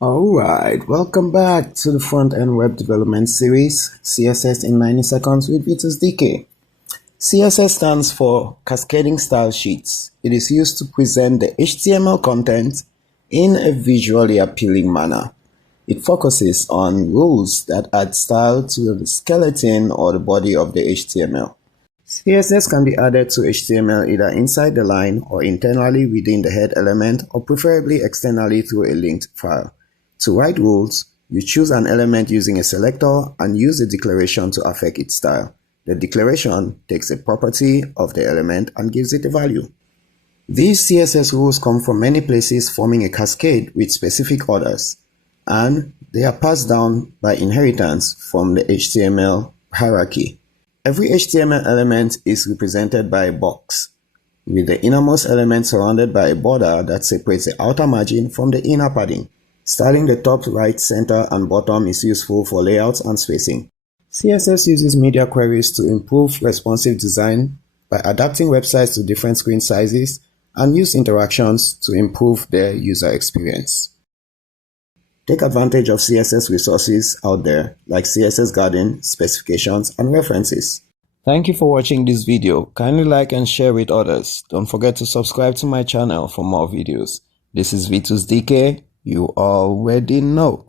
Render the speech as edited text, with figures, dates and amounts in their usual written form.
Alright, welcome back to the front-end web development series, CSS in 90 seconds with Vitus DK. CSS stands for Cascading Style Sheets. It is used to present the HTML content in a visually appealing manner. It focuses on rules that add style to the skeleton or the body of the HTML. CSS can be added to HTML either inside the line or internally within the head element, or preferably externally through a linked file. To write rules, you choose an element using a selector and use the declaration to affect its style. The declaration takes a property of the element and gives it a value. These CSS rules come from many places, forming a cascade with specific orders, and they are passed down by inheritance from the HTML hierarchy. Every HTML element is represented by a box, with the innermost element surrounded by a border that separates the outer margin from the inner padding. Styling the top, right, center, and bottom is useful for layouts and spacing. CSS uses media queries to improve responsive design by adapting websites to different screen sizes, and use interactions to improve their user experience. Take advantage of CSS resources out there like CSS Garden, specifications, and references. Thank you for watching this video. Kindly like and share with others. Don't forget to subscribe to my channel for more videos. This is Vitus DK. You already know.